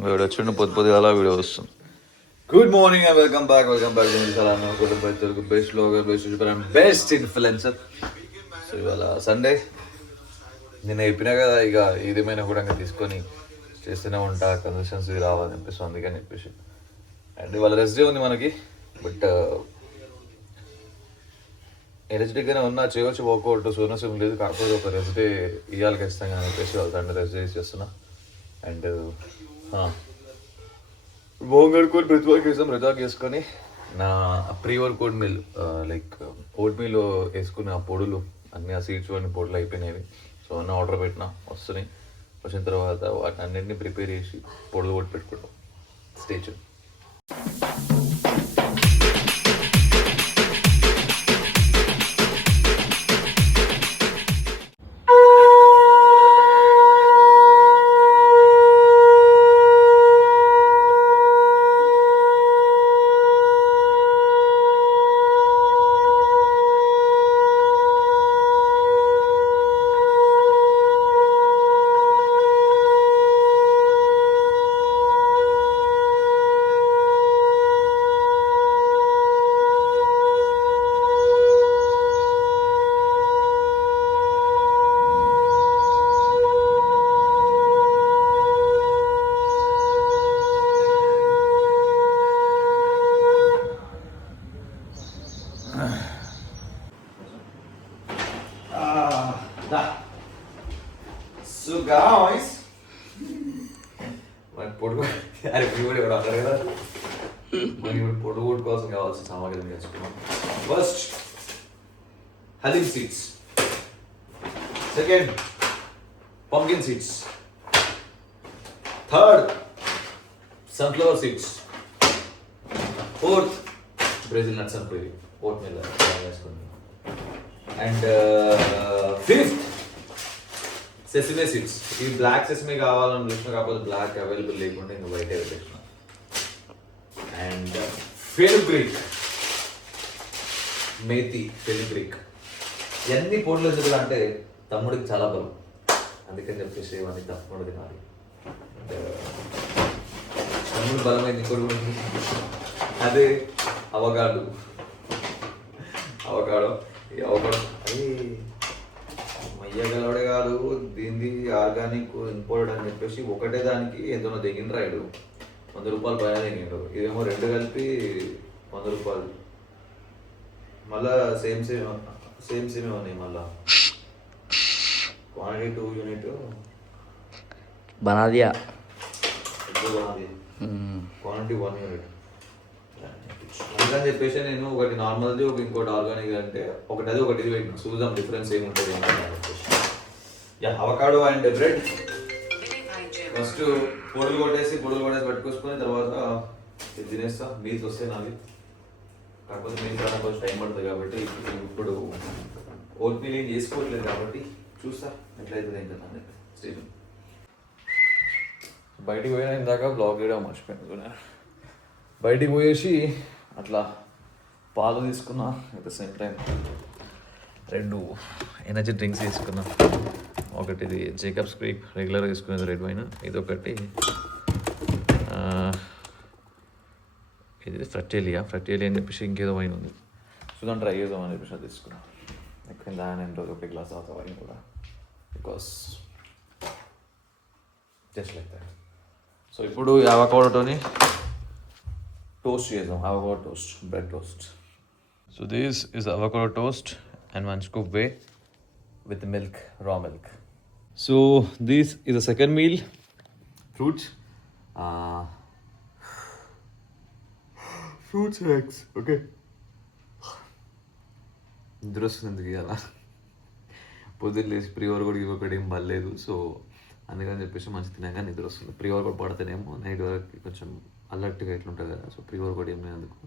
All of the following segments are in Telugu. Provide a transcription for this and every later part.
వీడు వచ్చిండు పొద్దుగాల వీడియో వస్తుంది. Good morning and welcome back Telugu best blogger, best YouTuber and best influencer. So ఇవాళ సండే, నేను చెప్పినా కదా ఇక ఏదేమైనా కూడా ఇంకా తీసుకొని చేస్తూనే ఉంటా, కన్సిస్టెన్సీ రావాలని చెప్పేసి, అందుకని చెప్పేసి. అండ్ ఇవాళ రెస్ట్ డే ఉంది మనకి, బట్ ఎనర్జెటిక్గానే ఉన్నా, చేయవచ్చు వర్కౌట్, సోనసం లేదు, కాకపోతే ఒక రెస్ట్ డే ఇవ్వాలి ఖచ్చితంగా అని చెప్పేసి వాళ్ళ రెస్ట్ డే చేస్తున్నా. అండ్ గోంగూర బ్రెత్ వర్క్ వేసాం. బ్రెత్ వర్క్ వేసుకొని నా pre workout meal, like vote meal వేసుకున్న పొడులు అన్నీ, ఆ సీడ్స్ అన్ని పొడులు అయిపోయినాయి. సో అన్నీ ఆర్డర్ పెట్టినా, వస్తున్నాయి. వచ్చిన తర్వాత వాటిని అన్నింటినీ ప్రిపేర్ చేసి పొడులు కొట్టి పెట్టుకుంటాం. స్టేజ్ సో గాయ్స్, మరి పొడుగు అరే ఇప్పుడు కూడా అంటారు కదా, మరి ఇప్పుడు పొడుగు కోసం కావాల్సిన సామాగ్రి నేర్చుకున్నాం. First halim seeds, second pumpkin seeds, third sunflower seeds, fourth Brazil nuts and oatmeal వేసుకుంటాం, అండ్ ఫిఫ్త్ సెసిమే సీడ్స్. ఈ బ్లాక్ సెసిమే కావాలని చూసిన, కాకపోతే బ్లాక్ అవైలబుల్ లేకుండా ఇంకా వైట్ పెట్టిన. And fenugreek, methi, fenugreek. ఎన్ని పొడులు ఎందుకు అంటే తమ్ముడికి చాలా బలం, అందుకని చెప్పేసి ఇవన్నీ తమ్ముడు తినాలి. తమ్ముడు బలమైంది ఇంకోటి, అదే అవకాడో. ఈ అవకాడో మయ్యగలవాడే కాదు, దీనిది ఆర్గానిక్ ఇంపోర్టెడ్ అని చెప్పేసి ఒకటే దానికి ఎంతో దిగిండు రాయుడు, 100 రూపాయలు పైన దిగిండు. ఇదేమో రెండు కలిపి 100 రూపాయలు. మళ్ళా సేమ్ ఉన్నాయి. మళ్ళా క్వాంటిటీ 2 యూనిట్ బనాదియా, క్వాంటిటీ 1 యూనిట్. అందుకని చెప్పేసి నేను ఒకటి నార్మల్ది, ఒక ఇంకోటి ఆర్గానిక్ అంటే ఒకటి అది ఒకటి ఇది పెట్టిన, చూద్దాం డిఫరెన్స్ ఏముంటుంది అవకాడో అండ్ బ్రెడ్. ఫస్ట్ పొడులు కొట్టేసి పెట్టుకొసుకొని తర్వాత తినేస్తా. మీల్స్ వస్తే నావి, కాకపోతే మీల్స్ రావడానికి కొంచెం టైం పడుతుంది కాబట్టి ఇప్పుడు ఓట్ మీల్ ఏం చేసుకోవట్లేదు కాబట్టి చూస్తా ఎట్లయితుంది ఏంటంటే స్టేజ్. బయటికి పోయినా ఇందాక బ్లాగ్ చేయడం మర్చిపోయింది. బయటికి పోయేసి అట్లా పాలు తీసుకున్నా, at the same time 2 energy drinks తీసుకున్నా. ఒకటి ఇది జేకబ్స్ క్రీక్, రెగ్యులర్గా తీసుకునేది రెడ్ వైన్. ఇదొకటి ఇది ఫ్రటేలియా అని చెప్పేసి ఇంకేదో వైన్ ఉంది. సో దాన్ని ట్రై చేద్దామని చెప్పేసి అది తీసుకున్నా. ఎక్కడ దాని రోజు ఒక గ్లాస్ అవుతా వైన్ కూడా, because just like that. So ఇప్పుడు అవకాడోతోని toast చేద్దాం. avocado toast, bread toast. So this is avocado toast and 1 scoop whey with milk, raw milk. So this is the second meal. Fruits, fruits and eggs. Okay. నిద్ర వస్తుంది కదా, పొద్దున్న లేచి ప్రీ వర్కౌట్ ఇవ్వకూడదు, ఏం పర్లేదు. సో అందుకని చెప్పేసి మంచి తినాక నిద్ర వస్తుంది. ప్రీ వర్కౌట్ పడితేనేమో నైట్ వరకు కొంచెం అలర్ట్గా ఎట్లుంటుంది కదా. సో ప్రీ వర్కౌట్ ఏం లేనందుకు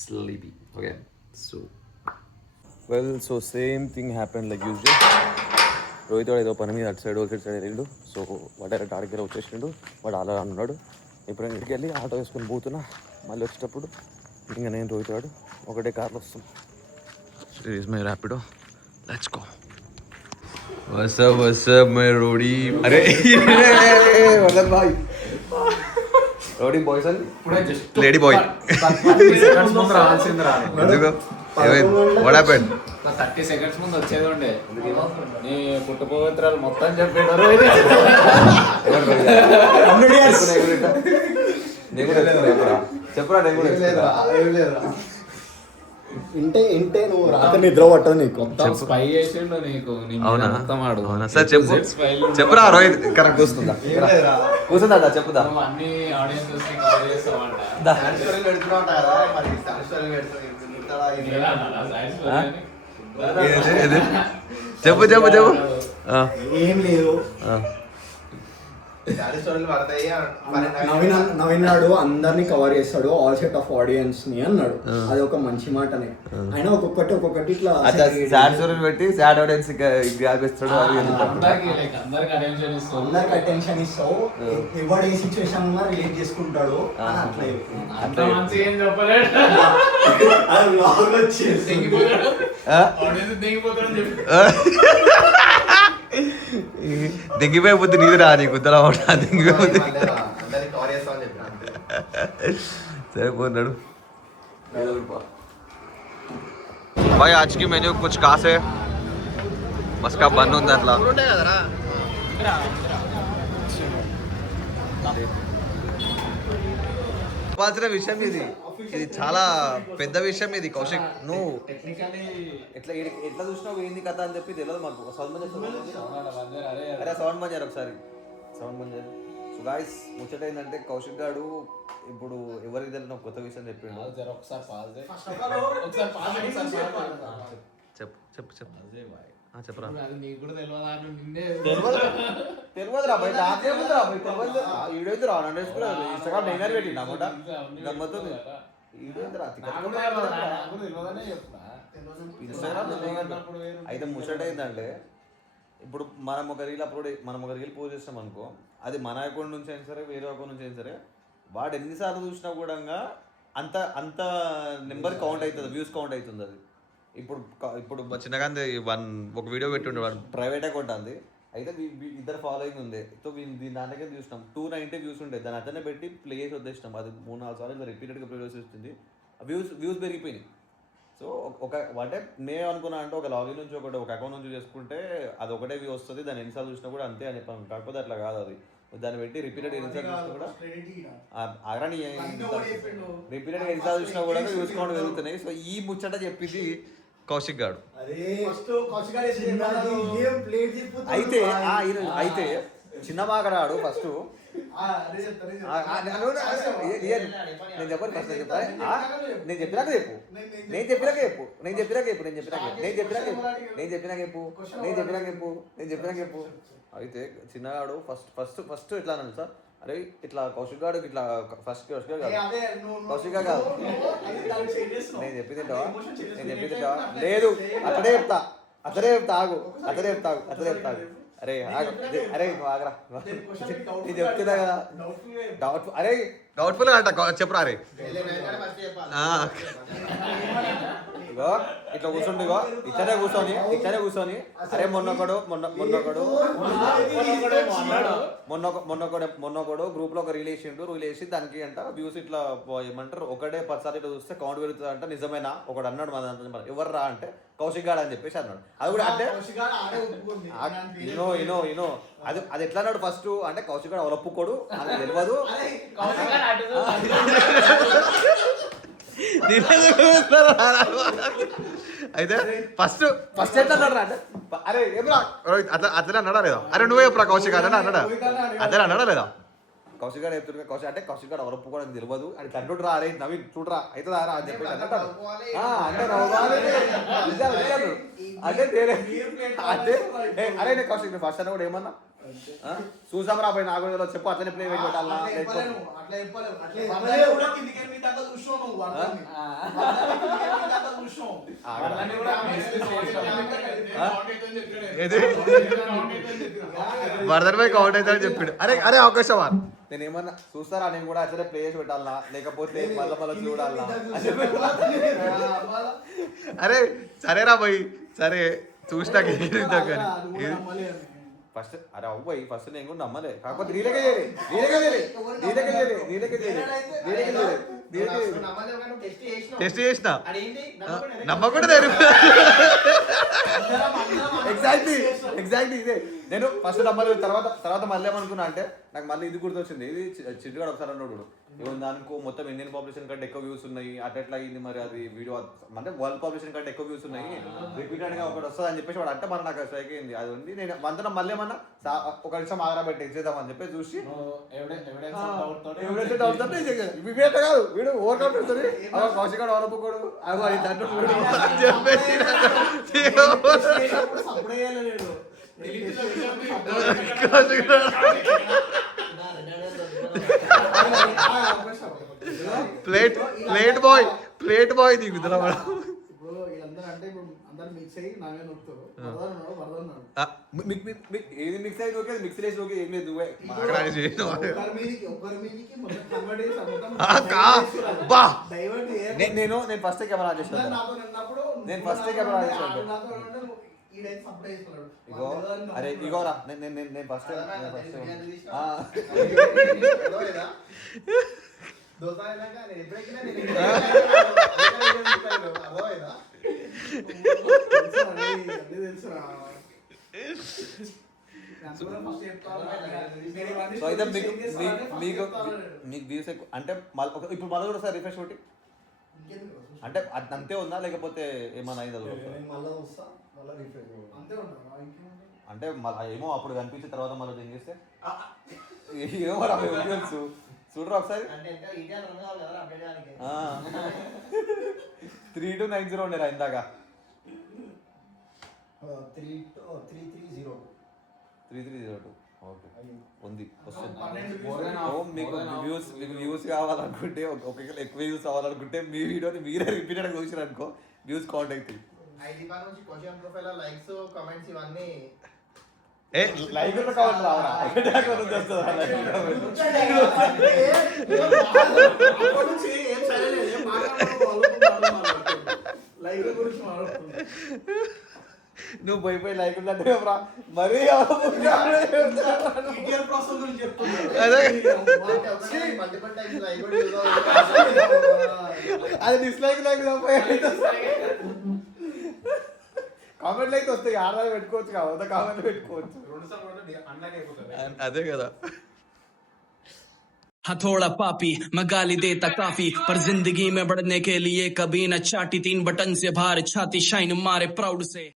sleepy. Okay, so so same thing happen like usual. Rohit వాడు ఏదో పని మీద అటు సైడ్ వెళ్ళిండు. సో వాడు డైరెక్ట్ ఆడికి వచ్చేసిండు. వాడు అలా ఉన్నాడు. ఇప్పుడు నేను ఇంటికి వెళ్ళి ఆటో వేసుకొని పోతున్నా. మళ్ళీ వచ్చేటప్పుడు ఇంకా నేను రోహిత్ వాడు ఒకటే కార్లో వస్తాం. Is my Rapido, let's go. What's up, my Rodi? अरे वर्धन भाई రోడీ బాయ్స్ అని లేడీ బాయ్ ఎందుకు వాట్ హ్యాపెండ్ 30 seconds ముందు వచ్చేది ఉండే నీ పుట్టు పవిత్రాలు మొత్తం చెప్పాడు చెప్పరా ఇంటే నువ్వు రాత్రి నిద్ర పట్టదు నీకు స్పై చేసిండు నీకు అవునా మొత్తం ఆడు అవునా సార్ చెప్పు చెప్పురా రోహిత్ కరెక్ట్ కూర్చుందా కూర్చుందా చెప్పుదా నువ్వు అన్ని ఆడియన్సెస్ ని కవర్ చేస్తావంట చెప్పు చెప్పు చెప్పు ఏం లేదు నవీన్ నాడు అందరినీ కవర్ చేస్తాడు ఆల్ సెట్ ఆఫ్ ఆడియన్స్ ని అన్నాడు అది ఒక మంచి మాటనే ఆయన ఒక్కొక్కటి ఇట్లా సాడ్ స్టోరీలు పెట్టి సాడ్ ఆడియన్స్ గ్రాపిస్తాడు అందరికి అటెన్షన్ ఇస్తావు ఎవడు ఏ సిచ్యువేషన్ ఉన్నా రిలేట్ చేసుకుంటాడు అని అట్లా దిగిపోయే బుద్ధి నీది రా నీకు ఉద్దరా దిగిపోయే బుద్ధి సరిపోతున్నాడు भाई आज की मेन्यू कुछ खास है मस्का बन ఉంది అట్లా చెప్పాల్సిన విషయం ఇది చాలా పెద్ద విషయం ఇది కౌశిక్ నువ్వు ఎట్లా ఎట్లా చూసినావు ఏంది కథ అని చెప్పి తెలియదు మాకు సౌండ్ అరే సౌండ్ మంజారు ఒకసారి సౌండ్ మంజారు సో గాయస్ ముచ్చట ఏంటంటే కౌశిక్ గాడు ఇప్పుడు ఎవరికి తెలియని ఒక కొత్త విషయం చెప్పిండు చెప్పు చెప్పు చెప్పు చెప్పరా తెలియదురా బయట ఈడైతురా ఇన్స్టాగ్రామ్ నేను పెట్టిండు అన్నమాట గమ్మతుంది అయితే ముచ్చట ఏంటంటే ఇప్పుడు మనం ఒక రీల్ పోస్ట్ చేస్తాం అనుకో అది మన అకౌంట్ నుంచి అయినా సరే వేరే అకౌంట్ నుంచి అయినా సరే వాడు ఎన్నిసార్లు చూసినా కూడా అంత నెంబర్ కౌంట్ అవుతుంది వ్యూస్ కౌంట్ అవుతుంది అది ఇప్పుడు చిన్నగా ఒక వీడియో పెట్టుండే వాడు ప్రైవేట్ అకౌంట్ అంది అయితే ఇద్దరు ఫాలోయింగ్ ఉంది సో దీని దాంట్లో చూసినాం 290 వ్యూస్ ఉండే దాని అతనే పెట్టి ప్లే చేసి వదిలేసినాం అది 3-4 సార్లు రిపీటెడ్గా ప్లే చేసి వచ్చింది వ్యూస్ పెరిగిపోయినాయి సో అంటే నేను అనుకున్నా అంటే ఒక లాగిన్ నుంచి ఒక అకౌంట్ నుంచి చేసుకుంటే అది ఒకటే వ్యూ వస్తుంది దాన్ని ఎన్నిసార్లు చూసినా కూడా అంతే అని చెప్పాను కాకపోతే అట్లా కాదు అది దాన్ని పెట్టి రిపీటెడ్ ఎన్నిసార్లు చూసినా కూడా అగ్రాని రిపీటెడ్గా ఎన్నిసార్లు చూసినా కూడా వ్యూస్ కౌంట్ పెరుగుతున్నాయి సో ఈ ముచ్చట చెప్పింది కౌశిక్ గాడు అయితే చిన్న మాకడాడు ఫస్ట్ నేను చెప్పాను ఫస్ట్ నేను చెప్పినాక చెప్పు అయితే చిన్నగాడు ఫస్ట్ ఎట్లా అన్నాడు సార్ అరే ఇట్లా కౌశిక్ గాడు ఇట్లా ఫస్ట్ కౌశిక్ కాదు నేను చెప్పింది లేదు అతడే చెప్తా ఆగు అరే నువ్వు ఆగరా నేను చెప్తున్నా కదా డౌట్ఫుల్ అంట చెప్పరా అరే ఇగో ఇట్లా కూర్చుండి ఇక్కడే కూర్చొని అరే మొన్నొకడు గ్రూప్ లో ఒక రీల్ వేసి దానికి అంట వ్యూస్ ఇట్లా ఏమంటారు ఒకటే 10 సార్లు ఇట్లా చూస్తే కౌంట్ పెరుగుతుంది అంట నిజమేనా ఒకడు అన్నాడు మన ఎవరు రా అంటే కౌశిక్ గాడు అని చెప్పేసి అన్నాడు అది కూడా అంటే ఇనో అది ఎట్లా అన్నాడు ఫస్ట్ అంటే కౌశిక్ గాడు ఒప్పుకోడు అని తెలియదు అయితే ఫస్ట్ ఎట్లా అన్నాడు అంటే అరే ఏమరా అతనే అన్నాడా లేదా అరే నువ్వే ఎప్పుడు కౌశిక్ అతనే అన్నాడా లేదా కౌశిక్ గారు చెప్తున్నా కౌశిక్ గారు ఎవరు ఒప్పుకోవడానికి తెలియదు అని తండ్రి రా అరే నవీన్ చూడరా అయితే రా అని చెప్పేసి అంటాడు అంటే అరే నేను కౌశిక్ ఫస్ట్ అన్న కూడా ఏమన్నా చూసాం రా పోయి నాకు చెప్పు అట్లనే ప్లే పెట్టాలా వర్ధన్ భాయ్ కౌంట్ అయితే అని చెప్పాడు అరే అవకాశం నేను ఏమన్నా చూస్తారా నేను కూడా అట్లనే ప్లే చేసి పెట్టాలా లేకపోతే మళ్ళీ చూడాలా అరే సరేరా పోయి సరే చూసినాక నువ్వు నమ్మాలి అని. ఫస్ట్ అరే అవ్వయి ఫస్ట్ నేను కూడా నమ్మలే కాకపోతే నీలకే టెస్ట్ చేసిన నమ్మకుండా ఎగ్జాక్ట్లీ ఇదే నేను ఫస్ట్ నమ్మలేదు తర్వాత మళ్ళీ ఏమనుకున్నా అంటే నాకు మళ్ళీ ఇది గుర్తొచ్చింది ఇది చిట్టుగాడు ఒకసారి అన్నాడు ఇవన్న దానికి మొత్తం ఇండియన్ పాపులేషన్ కంటే ఎక్కువ వ్యూస్ ఉన్నాయి అట్లా అయింది మరి అది వీడియో అంటే వరల్డ్ పాపులేషన్ కంటే ఎక్కువ వ్యూస్ ఉన్నాయి రిపీటెడ్ గా ఒకటి వస్తుంది అని చెప్పేసి వాడు అంటే మరి నాకు స్ట్రైక్ అయింది అది ఉంది నేను వంతన మళ్ళీ ఏమన్నా ఒక నిమిషం ఆగరా పెట్టి చేద్దామని చెప్పి చూసి వివేట కాదు వీడు ఓవర్ కాన్ఫిడెన్స్ కౌశికాడు ఆరోపకుడు చెప్పేసి ప్లేట్ బాయ్ దిగుతున్నా ఏది మిక్స్ అయ్యి ఓకే మిక్స్ చేసి ఓకే ఏం లేదు నేను ఫస్ట్ కెమెరా చేస్తాను నేను ఫస్ట్ కెమెరా చేస్తాను ఇగో అరే ఇగోరా నేను ఫస్ట్ సో అయితే మీకు వ్యూస్ ఎక్కువ అంటే ఇప్పుడు మళ్ళీ కూడా సార్ రిఫ్రెష్ ఒకటి అంటే అది అంతే ఉందా లేకపోతే ఏమన్నా అయిందా అంటే ఏమో అప్పుడు కనిపించిన తర్వాత మళ్ళీ ఏం చేస్తే ఏమో తెలుసు చూడరా ఒకసారి 3290 ఉండేరా ఇందాక 3302 ఓకే ఉంది మీకు వ్యూస్ కావాలనుకుంటే ఒకవేళ ఎక్కువ వ్యూస్ కావాలనుకుంటే మీ వీడియోని మీరే రిపీటెడ్గా చూసారు అనుకో వ్యూస్ కౌంట్ అవుతాయి లైక్ కావాలి రావరా నువ్వు పోయి లైక్ ఉందంటే మరీ అది డిస్లైక్ కామెంట్లు అయితే వస్తాయి ఆధార్ పెట్టుకోవచ్చు కావద్దా కామెంట్లు పెట్టుకోవచ్చు అదే కదా हथौड़ा पापी मैं गाली देता काफी पर जिंदगी में बढ़ने के लिए कभी न चाटी 3 बटन से बाहर छाती शाइन मारे प्राउड से